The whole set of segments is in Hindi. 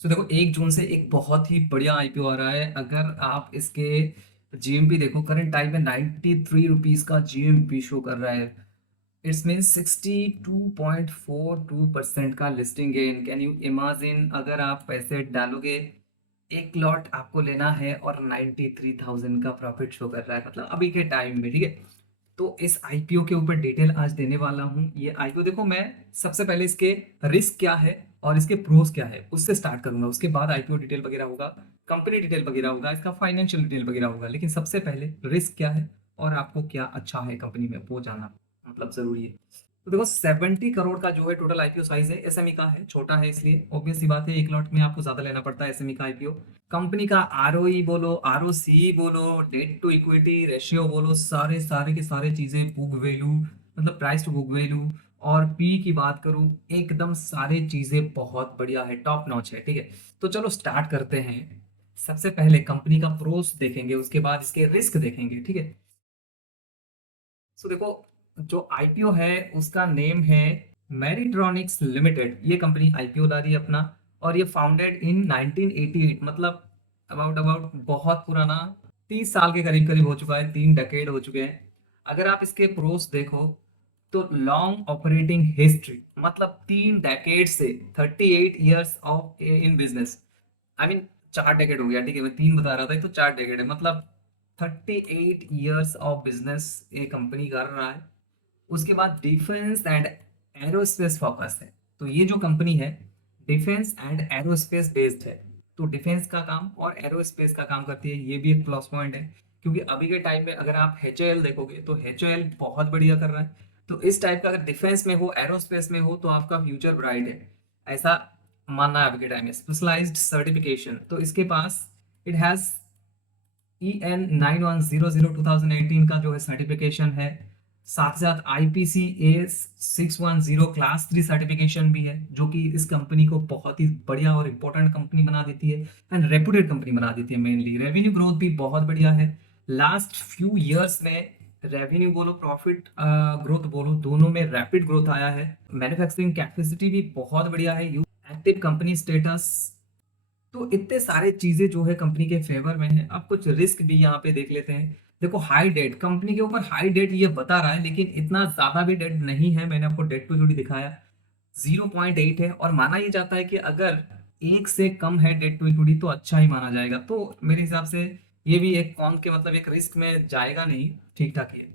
सो देखो 1 जून से एक बहुत ही बढ़िया आईपीओ आ रहा है। अगर आप इसके जीएमपी देखो, करंट टाइम में 93 रुपीज का जीएमपी शो कर रहा है। इट्स मीन 62.42% का listing gain. Can you imagine, अगर आप पैसे डालोगे, एक लॉट आपको लेना है और 93,000 का प्रॉफिट शो कर रहा है, मतलब अभी के टाइम में। ठीक है, तो इस आईपीओ के ऊपर डिटेल आज देने वाला हूँ। ये आईपीओ देखो, मैं सबसे पहले इसके रिस्क क्या है और इसके प्रोस क्या है उससे स्टार्ट करूंगा। उसके बाद आईपीओ डिटेल वगैरह होगा, कंपनी डिटेल वगैरह होगा, इसका फाइनेंशियल डिटेल वगैरह होगा। लेकिन सबसे पहले रिस्क क्या है और आपको क्या अच्छा है कंपनी में, वो जानना मतलब जरूरी है। तो देखो 70 करोड़ का जो है टोटल आईपीओ साइज है। एसएमई का है, छोटा है, इसलिए ऑब्वियस सी बात है एक लॉट में आपको ज्यादा लेना पड़ता है एसएमई का आईपीओ। कंपनी का आरओई बोलो, आरओसी बोलो, डेट टू इक्विटी रेशियो बोलो, सारे सारे के सारे चीजें, बुक वैल्यू मतलब प्राइस टू बुक वैल्यू, और पी की बात करूं, एकदम सारे चीजें बहुत बढ़िया है, टॉप नॉच है। ठीक है, तो चलो स्टार्ट करते हैं। सबसे पहले कंपनी का प्रोस देखेंगे, उसके बाद इसके रिस्क देखेंगे। ठीक है, सो देखो, जो आईपीओ है उसका नेम है मैरिट्रॉनिक्स लिमिटेड। ये कंपनी आईपीओ ला रही है अपना, और ये फाउंडेड इन 1988, मतलब अबाउट अबाउट बहुत पुराना, 30 साल के करीब करीब हो चुका है, 3 डेकेड हो चुके हैं। अगर आप इसके प्रोस देखो तो लॉन्ग ऑपरेटिंग हिस्ट्री, मतलब 3 डेकेड से 38 years of in business. I mean 4 decade हो गया, ठीक है, मैं 3 बता रहा था, तो 4 डेकेड है, मतलब 38 ईयर्स ऑफ बिजनेस ये कंपनी कर रहा है। उसके बाद डिफेंस एंड एरोस्पेस फोकस है। तो ये जो कंपनी है डिफेंस एंड एरोस्पेस बेस्ड है। तो डिफेंस का काम और एरोस्पेस का काम करती है, ये भी एक प्लस पॉइंट है। क्योंकि अभी के टाइम में अगर आप एच देखोगे तो एच बहुत बढ़िया कर रहा है। तो इस टाइप का अगर डिफेंस में हो, एरोस्पेस में हो, तो आपका फ्यूचर ब्राइट है, ऐसा मानना है अभी के टाइम में। स्पेशलाइज्ड सर्टिफिकेशन, तो इसके पास इट हैज EN 9100 2018 का जो है सर्टिफिकेशन है। साथ ही साथ IPC A610 क्लास 3 सर्टिफिकेशन भी है, जो कि इस कंपनी को बहुत ही बढ़िया और इंपॉर्टेंट कंपनी बना देती है एंड रेपुटेड कंपनी बना देती है। मेनली रेवेन्यू ग्रोथ भी बहुत बढ़िया है। लास्ट फ्यू इयर्स में रेवेन्यू बोलो, प्रॉफिट ग्रोथ बोलो, दोनों में रैपिड ग्रोथ आया है। मैन्युफैक्चरिंग कैपेसिटी भी बहुत बढ़िया है। एक्टिव कंपनी स्टेटस, तो इतने सारे चीजें जो है कंपनी के फेवर में है। अब कुछ रिस्क भी यहाँ पे देख लेते हैं। देखो हाई डेट, कंपनी के ऊपर हाई डेट ये बता रहा है, लेकिन इतना ज्यादा भी डेट नहीं है। मैंने आपको डेट टू इक्विटी दिखाया, 0.8 है, और माना ये जाता है कि अगर 1 से कम है डेट टू इक्विटी तो अच्छा ही माना जाएगा। तो मेरे हिसाब से ये भी एक कौन के मतलब एक रिस्क में जाएगा नहीं, ठीक ठाक ही है।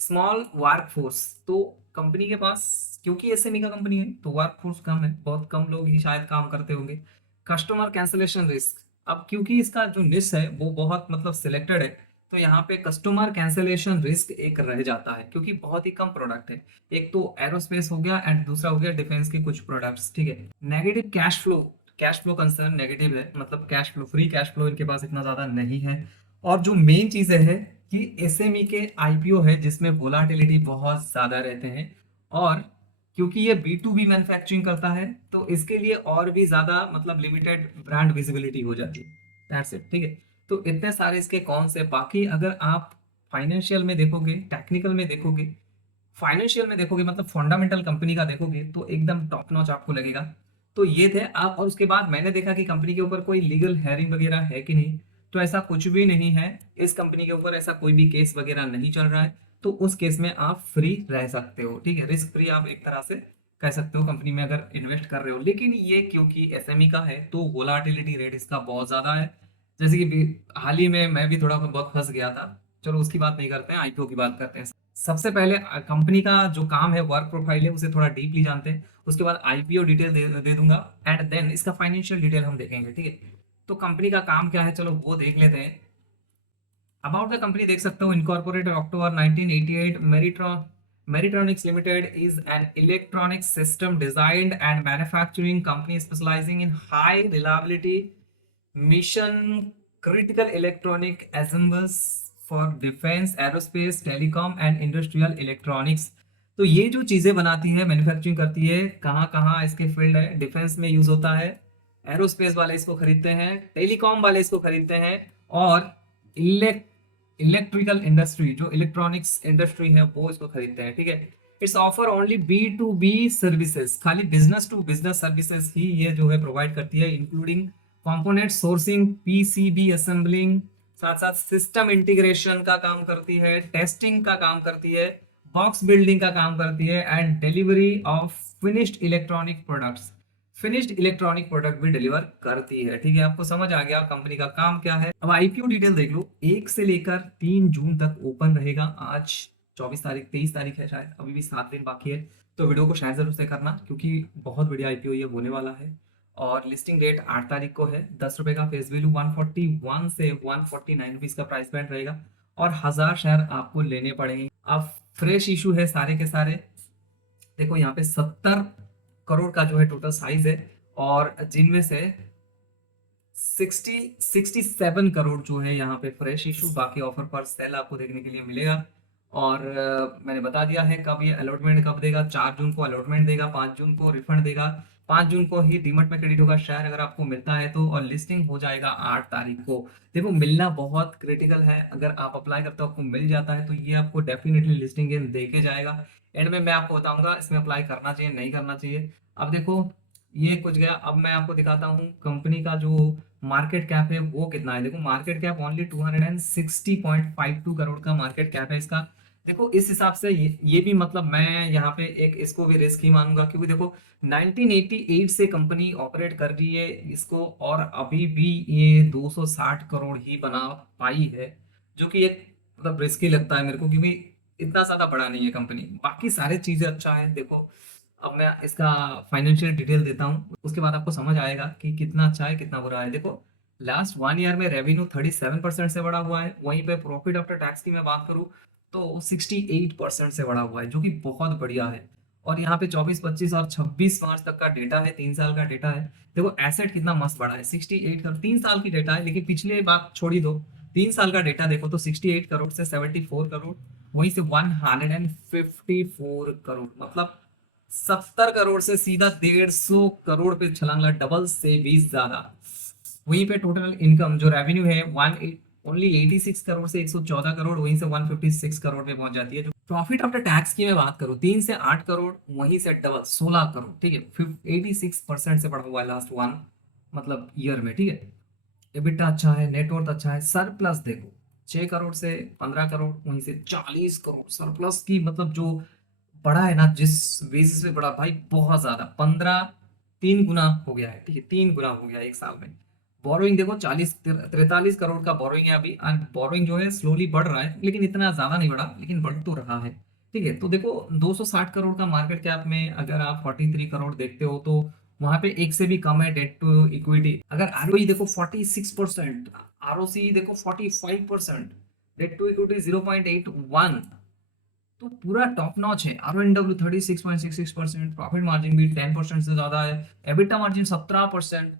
स्मॉल वर्क फोर्स, तो कंपनी के पास, क्योंकि एसएमई का कंपनी है तो वर्क फोर्स कम है, बहुत कम लोग ही शायद काम करते होंगे। कस्टमर कैंसलेशन रिस्क, अब क्योंकि इसका जो निश है वो बहुत मतलब सिलेक्टेड है, तो यहाँ पे कस्टमर कैंसलेशन रिस्क एक रह जाता है, क्योंकि बहुत ही कम प्रोडक्ट है। एक तो एरोस्पेस हो गया एंड दूसरा हो गया डिफेंस के कुछ प्रोडक्ट्स। ठीक है, negative cash flow, cash flow concern negative है, मतलब cash flow, free cash flow इनके पास इतना ज्यादा नहीं है। और जो मेन चीजें है कि एसएमई के आईपीओ है जिसमें वोलाटिलिटी बहुत ज्यादा रहते हैं, और क्योंकि ये बी टू बी मैन्युफैक्चरिंग करता है तो इसके लिए और भी ज्यादा मतलब लिमिटेड ब्रांड विजिबिलिटी हो जाती है। That's it. ठीक है, तो इतने सारे इसके कौन से, बाकी अगर आप फाइनेंशियल में देखोगे, टेक्निकल में देखोगे, फाइनेंशियल में देखोगे, मतलब फंडामेंटल कंपनी का देखोगे, तो एकदम टॉप नॉच आपको लगेगा। तो ये थे आप, और उसके बाद मैंने देखा कि कंपनी के ऊपर कोई लीगल हेयरिंग वगैरह है कि नहीं, तो ऐसा कुछ भी नहीं है। इस कंपनी के ऊपर ऐसा कोई भी केस वगैरह नहीं चल रहा है, तो उस केस में आप फ्री रह सकते हो। ठीक है, रिस्क फ्री आप एक तरह से कह सकते हो कंपनी में अगर इन्वेस्ट कर रहे हो। लेकिन ये क्योंकि एसएमई का है तो वोलाटिलिटी रेट इसका बहुत ज्यादा है। जैसे कि हाल ही में मैं भी थोड़ा बहुत फंस गया था। चलो उसकी बात नहीं करते हैं, आईपीओ की बात करते हैं। सबसे पहले कंपनी का जो काम है, वर्क प्रोफाइल है, उसे थोड़ा डीपली जानते हैं। उसके बाद आईपीओ डिटेल दे दूंगा एंड देन इसका फाइनेंशियल डिटेल हम देखेंगे। ठीक है, तो कंपनी का काम क्या है, चलो वो देख लेते हैं। अबाउट द कंपनी देख सकते हो, incorporated October 1988, Meritronics Limited is an electronic system designed and manufacturing company specializing in high reliability mission critical electronic assemblies for defense, aerospace, telecom and industrial electronics। तो ये जो चीजें बनाती है, मैन्युफैक्चरिंग करती है, कहाँ कहाँ इसके फील्ड है, डिफेंस में यूज होता है, एरोस्पेस वाले इसको खरीदते हैं, टेलीकॉम वाले इसको खरीदते हैं, और इलेक्ट्रिकल इंडस्ट्री, जो इलेक्ट्रॉनिक्स इंडस्ट्री है, वो इसको खरीदते हैं। ठीक है, it's offer only B2B services, खाली बिजनेस टू बिजनेस सर्विसेज ही ये जो है प्रोवाइड करती है, including component sourcing, PCB assembling, साथ साथ सिस्टम इंटीग्रेशन का काम करती है, टेस्टिंग का काम करती है, बॉक्स बिल्डिंग का काम करती है, and delivery of finished electronic products, finished electronic product भी डिलीवर करती है। ठीक है, आपको समझ आ गया कंपनी का काम क्या है। अब IPO डिटेल देख लो, 1 से लेकर 3 जून तक ओपन रहेगा। आज 24 तारीख, 23 तारीख है शायद, अभी भी 7 दिन बाकी है, तो वीडियो को शेयर जरूर से करना क्योंकि बहुत बढ़िया IPO ये होने वाला है। और लिस्टिंग डेट 8 तारीख को है। 10 रुपए का फेस वैल्यू, 141 से 149 रुपीज का प्राइस बैंड रहेगा और 1000 शेयर आपको लेने पड़ेंगे। अब फ्रेश इशू है सारे के सारे। देखो यहाँ पे 70 करोड़ का जो है टोटल साइज है और जिनमें से 67 करोड़ जो है यहाँ पे फ्रेश इशू, बाकी ऑफर पर सेल आपको देखने के लिए मिलेगा। और मैंने बता दिया है कब ये अलॉटमेंट कब देगा। 4 जून को अलॉटमेंट देगा, 5 जून को रिफंड देगा, 5 जून को ही डीमट में क्रेडिट होगा शेयर अगर आपको मिलता है तो, और लिस्टिंग हो जाएगा 8 तारीख को। देखो मिलना बहुत क्रिटिकल है, अगर आप अप्लाई करते हो आपको मिल जाता है तो ये आपको डेफिनेटली लिस्टिंग गेन देके जाएगा। एंड में मैं आपको बताऊंगा इसमें अप्लाई करना चाहिए नहीं करना चाहिए। अब देखो ये कुछ गया, अब मैं आपको दिखाता हूँ कंपनी का जो मार्केट कैप है वो कितना है। देखो मार्केट कैप ओनली 260.52 करोड़ का मार्केट कैप है इसका। देखो इस हिसाब से ये भी मतलब मैं यहाँ पे एक इसको भी रिस्क ही मानूंगा क्योंकि देखो 1988 से कंपनी ऑपरेट कर रही है इसको और अभी भी ये 260 करोड़ ही बना पाई है, जो कि एक मतलब रिस्की लगता है मेरे को क्योंकि इतना ज्यादा बड़ा नहीं है कंपनी। बाकी सारी चीजें अच्छा है। देखो अब मैं इसका फाइनेंशियल डिटेल देता हूँ, उसके बाद आपको समझ आएगा कि कितना अच्छा है कितना बुरा है। देखो लास्ट 1 ईयर में रेवेन्यू 37% से बढ़ा हुआ है, वहीं पे प्रॉफिट आफ्टर टैक्स की मैं बात करूँ तो 68% से बढ़ा हुआ है, जो कि बहुत बढ़िया है। और यहाँ पे 24, 25 और 26 मार्च तक का डेटा है, 3 साल का डेटा है। देखो एसेट कितना मस्त बढ़ा है, 68 करोड़, 3 साल की डेटा है लेकिन पिछले बात छोड़ी दो, 3 साल का डेटा देखो तो 68 करोड़ से 74 करोड़, वहीं से 154 करोड़, मतलब 70 करोड़ से सीधा 150 करोड़ पे छलांग लगा, डबल से भी ज्यादा। वहीं पे टोटल इनकम जो रेवेन्यू है वन ओनली 86 करोड़ से 114 करोड़, वहीं से 156 करोड़ पे पहुंच जाती है। जो प्रॉफिट आफ्टर टैक्स की मैं बात करूं 3 से 8 करोड़, वहीं से डबल 16 करोड़। ठीक है, 86% से बढ़ा हुआ है लास्ट वन मतलब ईयर में। ठीक है, एबिटा अच्छा है, नेटवर्थ अच्छा है, सरप्लस देखो 6 करोड़ से 15 करोड़, वहीं से 40 करोड़ सरप्लस की मतलब जो बढ़ा है ना जिस बेसिस पे बढ़ा भाई बहुत ज्यादा, 15 3 गुना हो गया है। ठीक है, 3 गुना हो गया 1 साल में। बोरोइंग देखो 43 करोड़ का बोरोइंग है अभी, बोरोइंग जो है स्लोली बढ़ रहा है लेकिन इतना ज्यादा नहीं बढ़ा, लेकिन बढ़ तो रहा है। ठीक है, तो देखो 260 करोड़ का मार्केट कैप में अगर आप 43 करोड़ देखते हो तो वहां पे एक से भी कम है डेट टू इक्विटी। अगर ROE देखो 46%, ROC देखो 45%, डेट टू इक्विटी 0.81, तो पूरा टॉप नॉच है। RONW 36.66%, प्रॉफिट मार्जिन भी 10% से ज्यादा है, EBITDA margin 17%,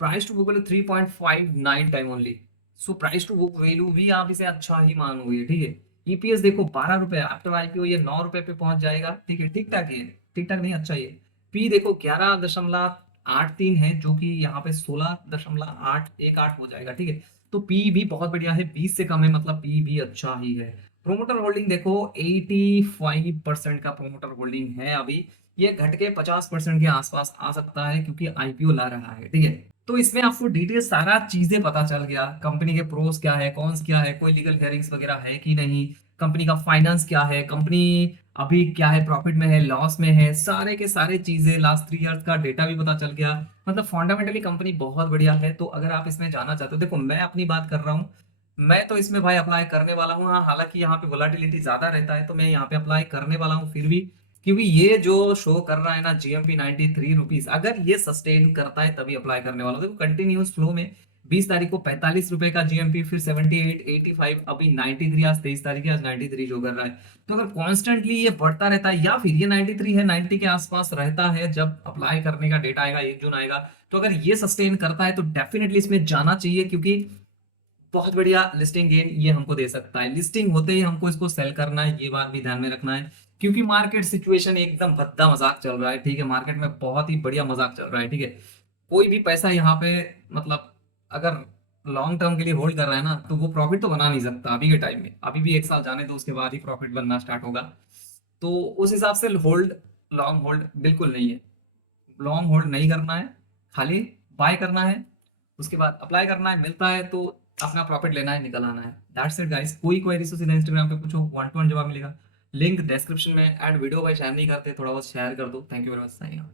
price to book 3.59 time only. So price to book value भी आप इसे अच्छा ही मानोगे। ठीक है, EPS देखो 12 रुपए, आफ्टर IPO ये 9 रुपए पे पहुंच जाएगा। ठीक है, ठीक ठाक है, ठीक ठाक नहीं अच्छा ये। पी देखो 11.83 है, जो कि यहाँ पे 16.818 हो जाएगा। ठीक है, तो पी भी बहुत बढ़िया है, 20 से कम है मतलब पी भी अच्छा ही है। प्रोमोटर होल्डिंग देखो 85% का प्रोमोटर होल्डिंग है अभी, ये घट के 50% के आसपास आ सकता है क्योंकि IPO ला रहा है। ठीक है, तो इसमें आपको डिटेल सारा चीजें पता चल गया, कंपनी के प्रोस क्या है, कॉन्स क्या है, कोई लीगल हेयरिंग्स वगैरह है कि नहीं, कंपनी का फाइनेंस क्या है, कंपनी अभी क्या है, प्रॉफिट में है, लॉस में है, सारे के सारे चीजें, लास्ट 3 ईयर्स का डेटा भी पता चल गया। मतलब फंडामेंटली कंपनी बहुत बढ़िया है। तो अगर आप इसमें जाना चाहते हो, देखो मैं अपनी बात कर रहा हूँ, मैं तो इसमें भाई अप्लाई करने वाला हूँ। हाँ, हालांकि यहाँ पे वोलाटिलिटी ज्यादा रहता है तो मैं यहाँ पे अप्लाई करने वाला हूँ फिर भी, क्योंकि ये जो शो कर रहा है ना GMP 93 रुपीज, अगर ये सस्टेन करता है तभी अप्लाई करने वाला हूँ। देखो कंटिन्यूस फ्लो में 20 तारीख को 45 रुपए का GMP, फिर 78, 85, अभी 93, आज 23 तारीख है, आज 93 शो कर रहा है। तो अगर कॉन्स्टेंटली ये बढ़ता रहता है या फिर ये 93 है 90 के आसपास रहता है, जब अप्लाई करने का डेटा आएगा 1 जून आएगा, तो अगर ये सस्टेन करता है तो डेफिनेटली इसमें जाना चाहिए क्योंकि बहुत बढ़िया लिस्टिंग गेन ये हमको दे सकता है। लिस्टिंग होते ही हमको इसको सेल करना है, ये बात भी ध्यान में रखना है क्योंकि मार्केट सिचुएशन एकदम भद्दा मजाक चल रहा है। ठीक है, मार्केट में बहुत ही बढ़िया मजाक चल रहा है। ठीक है, कोई भी पैसा यहाँ पे मतलब अगर लॉन्ग टर्म के लिए होल्ड कर रहा है ना तो वो प्रॉफिट तो बना नहीं सकता अभी के टाइम में, अभी भी 1 साल जाने दो उसके बाद ही प्रॉफिट बनना स्टार्ट होगा। तो उस हिसाब से होल्ड, लॉन्ग होल्ड बिल्कुल नहीं है। लॉन्ग होल्ड नहीं करना है, खाली बाय करना है, उसके बाद अप्लाई करना है, मिलता है तो अपना प्रॉफिट लेना है, निकल आना है। That's it guys. कोई क्वेरी तो सीधा इंस्टाग्राम पे पूछो, 1 to 1 जवाब मिलेगा। लिंक डिस्क्रिप्शन में, एंड वीडियो भाई शेयर नहीं करते, थोड़ा बहुत शेयर कर दो। Thank you very much. Signing out.